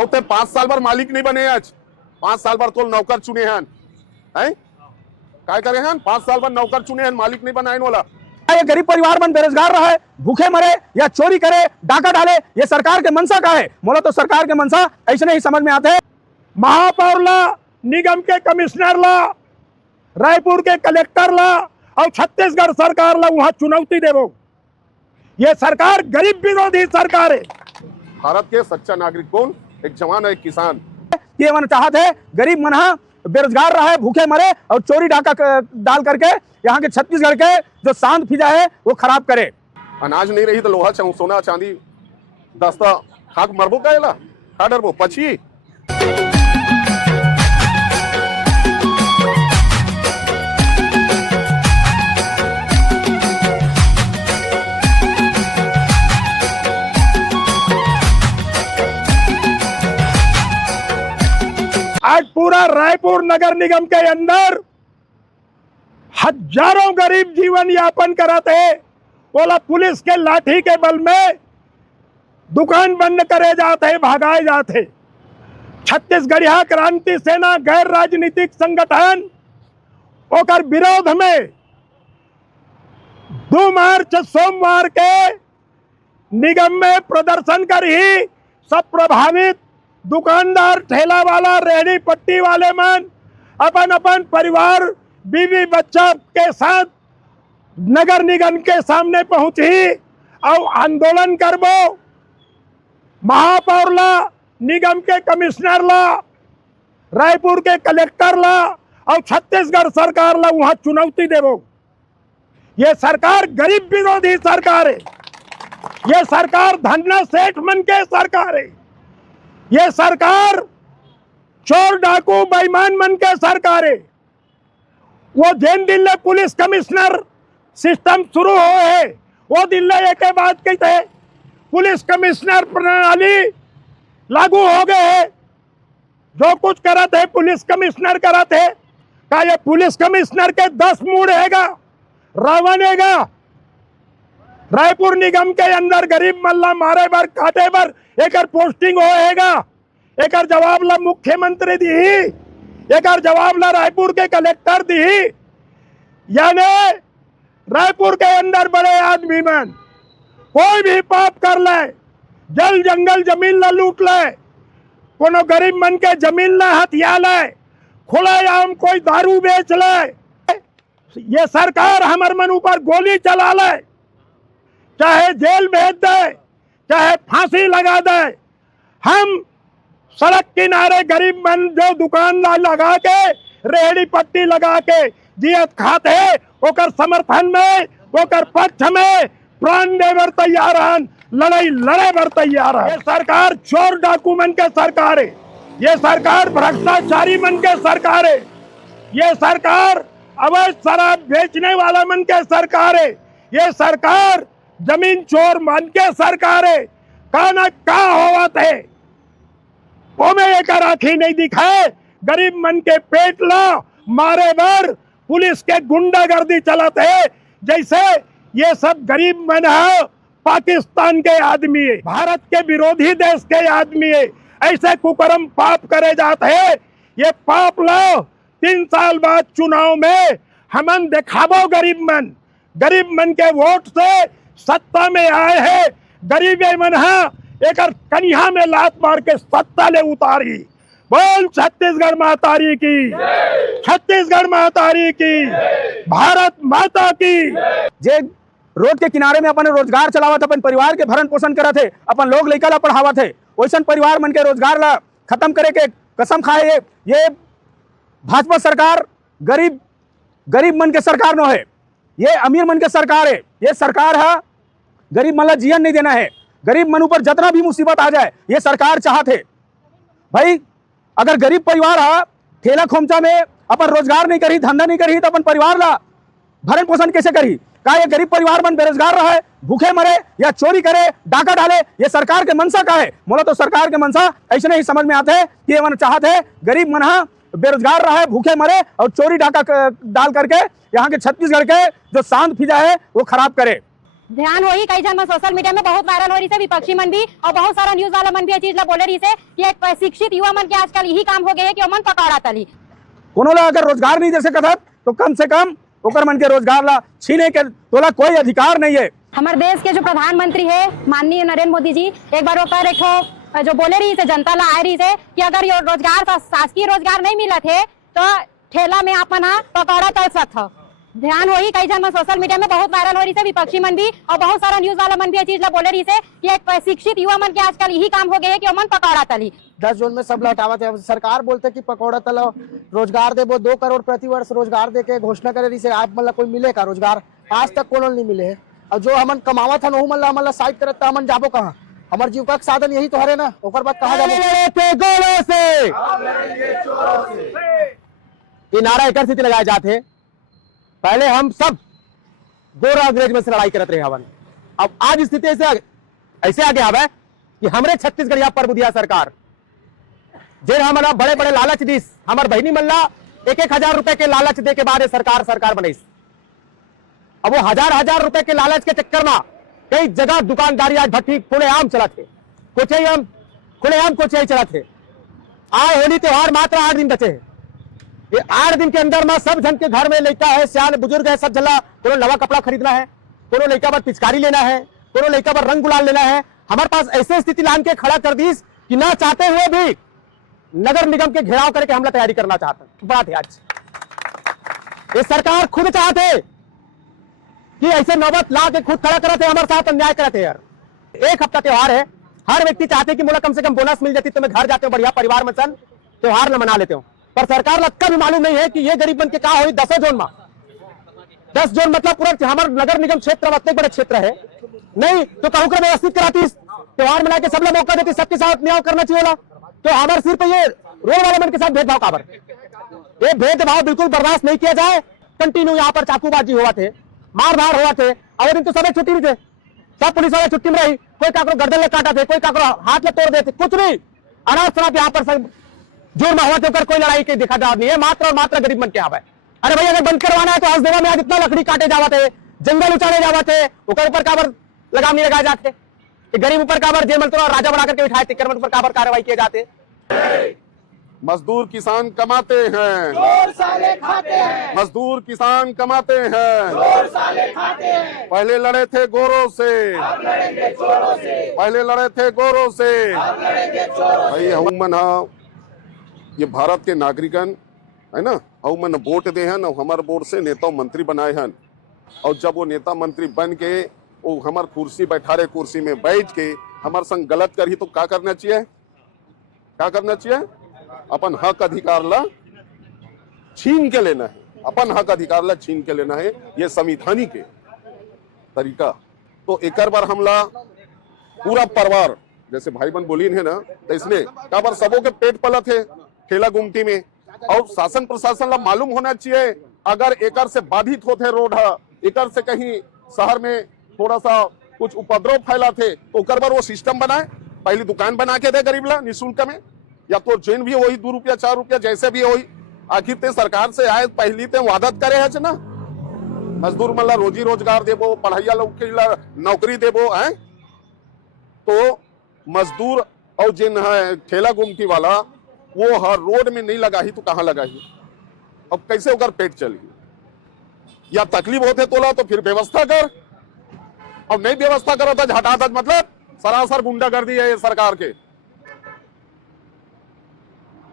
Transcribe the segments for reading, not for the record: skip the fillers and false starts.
और ते 5 साल भर मालिक नहीं बने आज 5 साल भर तो नौकर चुने हैं काय करे हैं 5 साल भर नौकर चुने हैं मालिक नहीं बनाए वाला। ये गरीब परिवार मन बेरोजगार रहा है, भूखे मरे या चोरी करे, डाका डाले, ये सरकार के मंशा का है। मोला तो सरकार के मंशा ऐसे नहीं समझ में आते हैं। महापौर ला, निगम के कमिश्नर ला, रायपुर के कलेक्टर ला और छत्तीसगढ़ सरकार ला वहां चुनौती देवो। ये सरकार गरीब विरोधी सरकार है। भारत के सच्चा नागरिक कौन? एक जवान है, एक किसान। ये मन चाहत है गरीब मन बेरोजगार रहा है, भूखे मरे और चोरी डाका डाल करके यहाँ के छत्तीसगढ़ के जो शांत फिजा है वो खराब करे। अनाज नहीं रही तो लोहा सोना चांदी दस्ता खाक मरबो कायला खा डरबो पछी। आज पूरा रायपुर नगर निगम के अंदर हजारों गरीब जीवन यापन कराते हैं। बोला पुलिस के लाठी के बल में दुकान बंद करे जाते, भगाए जाते। छत्तीसगढ़िया क्रांति सेना गैर राजनीतिक संगठन ओकर विरोध में 2 मार्च सोमवार के निगम में प्रदर्शन कर ही सब प्रभावित दुकानदार, ठेला वाला, रेहड़ी पट्टी वाले मन अपन अपन परिवार, बीवी बच्चा के साथ नगर निगम के सामने पहुंची और आंदोलन करबो। महापौर ला, निगम के कमिश्नर ला, रायपुर के कलेक्टर ला और छत्तीसगढ़ सरकार ला वहां चुनौती देवो। ये सरकार गरीब विरोधी सरकार है। ये सरकार धन्ना सेठ मन के सरकार है। ये सरकार चोर डाकू बेईमान मन के सरकार है। वो जिन दिल्ली पुलिस कमिश्नर सिस्टम शुरू हो है वो दिल्ली एक बात कहते हैं पुलिस कमिश्नर प्रणाली लागू हो गए है। जो कुछ करते है पुलिस कमिश्नर करते है। का ये पुलिस कमिश्नर के 10 मूड हैगा रावण हैगा। रायपुर निगम के अंदर गरीब मल्ला मारे बर काटे बर एकर पोस्टिंग होएगा। एकर जवाब ला मुख्यमंत्री दी, एकर जवाब ला रायपुर के कलेक्टर दी। यानी रायपुर के अंदर बड़े आदमी मन कोई भी पाप कर ले, जल जंगल जमीन ला लूट ले, कोनो गरीब मन के जमीन ला हथिया ले, खुलेआम कोई दारू बेच ले, ये सरकार हमार मन ऊपर गोली चला ले, चाहे जेल भेज दे, चाहे फांसी लगा दे। हम सड़क किनारे गरीब मन जो दुकान लगा के, रेहड़ी पट्टी लगा के जियत खाते है, ओकर समर्थन में, ओकर पक्ष में प्राण देवर तैयार हन, लड़ाई लड़े बर तैयार है। ये सरकार चोर डाकू मन के सरकार है। ये सरकार भ्रष्टाचारी मन के सरकार है। ये सरकार अवैध शराब बेचने वाला मन के सरकार है। ये सरकार जमीन चोर मन के सरकार है। का ना का होवत है वो में एक राखी नहीं दिखाए। गरीब मन के पेट ला मारे बर पुलिस के गुंडागर्दी चलाते है। जैसे ये सब गरीब मन है पाकिस्तान के आदमी है, भारत के विरोधी देश के आदमी है। ऐसे कुकर्म पाप करे जाते हैं। ये पाप लो 3 साल बाद चुनाव में हमन दिखाबो। गरीब मन के वोट से सत्ता में आए हैं। गरीब मन है एक कन्या में लात मार के सत्ता ले उतारी। बोल छत्तीसगढ़ मातारी की, छत्तीसगढ़ मातारी की, भारत माता की। जे रोड के किनारे में अपन रोजगार चलावत, अपन परिवार के भरण पोषण करत है, अपन लोग लइका ला पढ़ावत है, वैसन परिवार मन के रोजगार ला खत्म करे के कसम खाए। ये भाजपा सरकार गरीब मन के सरकार नो है, ये अमीर मन के सरकार है। ये सरकार है गरीब मन ला जीवन नहीं देना है। गरीब मन ऊपर जितना भी मुसीबत आ जाए ये सरकार चाहते है। भाई अगर गरीब परिवार है ठेला खोमचा में अपन रोजगार नहीं करी, धंधा नहीं करी, तो अपन परिवार ला भरण पोषण कैसे करी? का ये गरीब परिवार मन बेरोजगार रहा है, भूखे मरे या चोरी करे, डाका डाले, ये सरकार के मंशा का है। मोला तो सरकार के मंशा ऐसे नहीं समझ में आते है कि ये मन चाहते है गरीब मन बेरोजगार रहा है, भूखे मरे और चोरी डाका डाल करके यहाँ के छत्तीसगढ़ के जो शांत फिजा है वो खराब करे। ध्यान होई कई जन सोशल मीडिया में बहुत वायरल हो रही है, विपक्षी मन भी और बहुत सारा न्यूज वाला मन भी ये चीज ला बोले रही है कि एक शिक्षित युवा मन के आजकल यही काम हो गए है कि मन पकौड़ा तली कोनो ला अगर रोजगार नहीं दे सकत तो कम से कम ओकर मन के रोजगार ला छीने के तोला कोई अधिकार नहीं है। हमारे देश के जो प्रधानमंत्री है माननीय नरेंद्र मोदी जी एक बार वो एक जो बोले रही है जनता ला आ रही है कि अगर ये रोजगार शासकीय रोजगार नहीं मिला थे तो ठेला में आप पकौड़ा तल सकते हो। ध्यान होई कई जन सोशल मीडिया में बहुत वायरल हो रही है, विपक्षी मन भी और बहुत सारा न्यूज वाला मन भी ये चीज ला बोले रही है कि एक शिक्षित युवा मन के आजकल यही काम हो गए है कि मन पकौड़ा तली 10 जोन में सब लौटावत है। सरकार बोलते कि पकौड़ा तलो रोजगार देबो 2 करोड़ प्रति वर्ष रोजगार दे के घोषणा करे रही से आज मतलब कोई मिले का रोजगार आज तक कोनो नहीं मिले है। और जो हमन कमावत हन ओहू मतलब साइड करत हमन जाबो कहाँ? हमार जीविका के साधन यही तो हरे ना, ओकर बाद कहाँ जाबो? ये नारा एक स्थिति लगाए जाते पहले हम सब गोरा अंग्रेज में से लड़ाई करते रहे हवन। अब आज स्थिति ऐसे आगे आवे कि हमरे छत्तीसगढ़ प्रबुधिया सरकार जे हमारा बड़े बड़े लालच दीस हमार बहनी मल्ला 1,000 रुपए के लालच दे के बाद सरकार बनाईस। अब वो हजार रुपए के लालच के चक्कर में कई जगह दुकानदारी आज भट्टी खुलेआम चला थे, खुलेआम कोचियाई चला थे। आज होली त्योहार मात्र 8 दिन बचे हैं। ये 8 दिन के अंदर में सब जन के घर में लड़का है, सियान बुजुर्ग है, सब जला कोनो नवा कपड़ा खरीदना है, कोनो लड़का पर पिचकारी लेना है, कोनो लड़का पर रंग गुलाल लेना है। हमारे पास ऐसे स्थिति लान के खड़ा कर दी कि ना चाहते हुए भी नगर निगम के घेराव करके हमला तैयारी करना चाहते बात है। आज ये सरकार खुद चाहते कि ऐसे नौबत ला के खुद खड़ा करते हमारे साथ अन्याय करते यार। 1 हफ्ता त्योहार है, हर व्यक्ति चाहते कि मोला कम से कम बोनस मिल जाती तो मैं घर जाते हूँ बढ़िया परिवार में सन त्योहार न मना लेते हूँ। पर सरकार लगता भी मालूम नहीं है कि ये गरीब बन के क्या हुई 10 जोन में 10 जोन मतलब पूरा हमारे नगर निगम क्षेत्र इतने बड़े क्षेत्र है नहीं तो कहूँ कर व्यवस्थित कराती त्योहार मना के सब लोग मौका देती, सबके साथ न्याय करना चाहिए वाला। तो हमारे सिर पे ये रोड वाले मन के साथ भेदभाव काबर? ये भेदभाव बिल्कुल बर्दाश्त नहीं किया जाए। कंटिन्यू यहाँ पर चाकूबाजी हुआ थे, मार धाड़ हुआ थे और दिन तो सब छुट्टी भी थे, सब पुलिस वाले छुट्टी में रही, कोई काकरो गर्दन ले काटा थे, कोई काकरो हाथ ले तोड़ देते, कुछ नहीं अनाथ शराब यहाँ पर सब जोर में हुआ थे। कोई लड़ाई के दिखा नहीं है, मात्र और मात्र गरीब मन के आवे। अरे भाई अगर बंद करवाना है तो आज देवा में आज इतना लकड़ी काटे जावा थे, जंगल उचाले जावा थे, ऊपर काबर लगाम नहीं लगाए जाते, गरीब ऊपर काबर जेल मंत्री और राजा बना करके बिठाए थे, ऊपर काबर कार्रवाई किए जाते। मजदूर किसान कमाते हैं, साले खाते हैं। मजदूर किसान कमाते हैं, साले खाते हैं। पहले लड़े थे गोरों से, अब लड़ेंगे चोरों से। पहले लड़े थे गोरों से, अब लड़ेंगे चोरों से। भाई हम ये भारत के नागरिकन है ना, हम वोट दे हैं और हमारे वोट से नेता मंत्री बनाए हैं। और जब वो नेता मंत्री बन के वो हमार कुर्सी बैठा रहे, कुर्सी में बैठ के हमारे संग गलत करी तो क्या करना चाहिए? क्या करना चाहिए? अपन हक अधिकार ला छीन के लेना है, अपन हक अधिकार ला छीन के लेना है। ये संविधानिक है तरीका। तो एक बार हमला पूरा परिवार जैसे भाई बहन बोली है ना, तो इसलिए क्या बार सबों के पेट पलत है ठेला गुमटी में। और शासन प्रशासन ला मालूम होना चाहिए अगर एकर से बाधित होते रोड है, एकर से कहीं शहर में थोड़ा सा कुछ उपद्रव फैला थे तो ओकर बार वो सिस्टम बनाए, पहली दुकान बना के दे गरीब ला निःशुल्क में, या तो जैन भी वही 2 रुपया 4 रुपया जैसे भी वही। आखिर ते सरकार से आए पहली ते वादत करे है ना, मजदूर मतलब रोजी रोजगार देबो, पढ़ाइया लोग के नौकरी देबो है। तो मजदूर और जिन है ठेला गुमटी वाला वो हर रोड में नहीं लगाही तो कहाँ लगाही? अब कैसे होकर पेट चली? या तकलीफ होते तोला तो फिर व्यवस्था कर, और नहीं व्यवस्था करो तो हटा दो, मतलब सरासर गुंडागर्दी है ये सरकार के।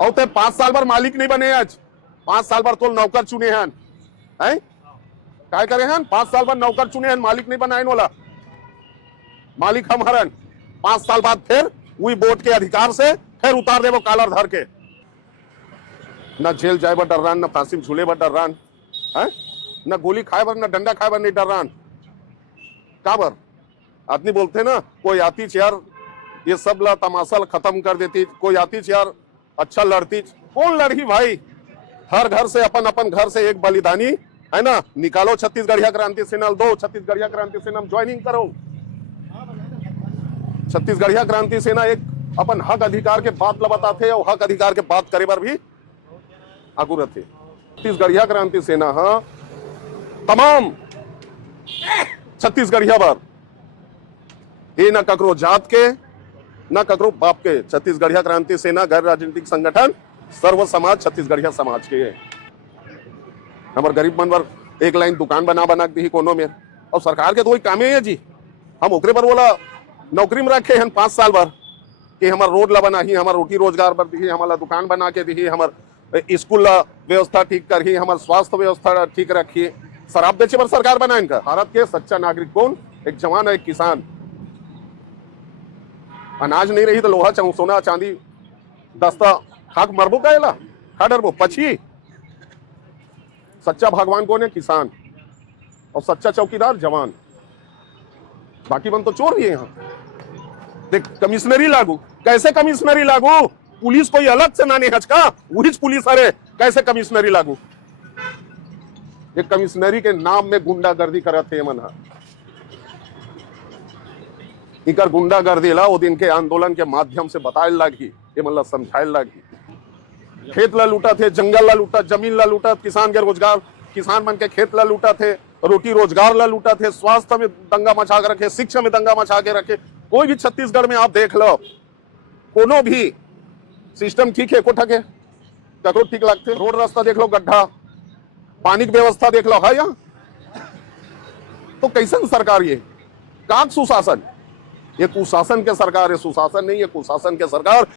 और ते 5 साल भर मालिक नहीं बने, आज 5 साल भर तो नौकर चुने हैं, क्या करे हैं? 5 साल भर नौकर चुने हैं, मालिक नहीं बनाए वाला। मालिक हम हरन 5 साल बाद फिर वही वोट के अधिकार से फिर उतार दे वो कालर धर के। न जेल जाए बर डर रहा, न फांसी में झूले बर डर रहा है, न गोली खाए बर, न डंडा खाए बर नहीं डर रहा। काबर आदमी बोलते ना कोई आती यार ये सब ला तमाशा खत्म कर देती, कोई आती यार अच्छा लड़ती। कौन लड़ी भाई? हर घर से अपन अपन घर से एक बलिदानी है ना निकालो। छत्तीसगढ़िया क्रांति सेना दो, छत्तीसगढ़िया क्रांति सेना में ज्वाइनिंग करो। छत्तीसगढ़िया क्रांति सेना एक अपन हक अधिकार के बात बताते और हक अधिकार के बात करे बार भी आगू रहते। छत्तीसगढ़िया क्रांति सेना हाँ तमाम छत्तीसगढ़िया पर ये न ककरो जात के न ककरो बाप के। छत्तीसगढ़िया क्रांति सेना गैर राजनीतिक संगठन सर्व समाज छत्तीसगढ़िया समाज के हमारे गरीब मन पर एक लाइन दुकान बना बना दी कोनो में और सरकार के तो वही काम है जी। हम ओकरे पर बोला नौकरी में रखे हैं 5 साल भर कि हमार रोड ला बनाही, हमार रोटी रोजगार पर दी, हमारा दुकान बना के दी, हमार स्कूल व्यवस्था ठीक करही, हमार स्वास्थ्य व्यवस्था ठीक रखिए। शराब बेचे पर सरकार बनाए इनका। भारत के सच्चा नागरिक कौन? एक जवान है, एक किसान। अनाज नहीं रही तो लोहा सोना चांदी दस्ता खाक मरबो कहेला, खा डरबो पछी। सच्चा भगवान कौन है? किसान। और सच्चा चौकीदार जवान। बाकी बन तो चोर भी है यहाँ। देख कमिश्नरी लागू, कैसे कमिश्नरी लागू? पुलिस कोई अलग से ना नहीं हचका, वही पुलिस अरे कैसे कमिश्नरी लागू? ये कमिश्नरी के नाम में गुंडागर्दी करत है मन। इकर गुंडागर्दी ला वो दिन के आंदोलन के माध्यम से बताए लागी, ये मतलब समझाए लागी। खेत ला लूटा थे, जंगल ला लूटा, जमीन ला लूटा, किसान के रोजगार, किसान मन के खेत ला लूटा थे, रोटी रोजगार ला लूटा थे, स्वास्थ्य में दंगा मचा के रखे, शिक्षा में दंगा मचा के रखे। कोई भी छत्तीसगढ़ में आप देख लो, कोनो भी सिस्टम ठीक है कोठा के ककरो ठीक लगते। रोड रास्ता देख लो गड्ढा, पानी की व्यवस्था देख लो है यहाँ। तो कैसन सरकार ये? का सुशासन? ये कुशासन के सरकार है, सुशासन नहीं है, कुशासन के सरकार।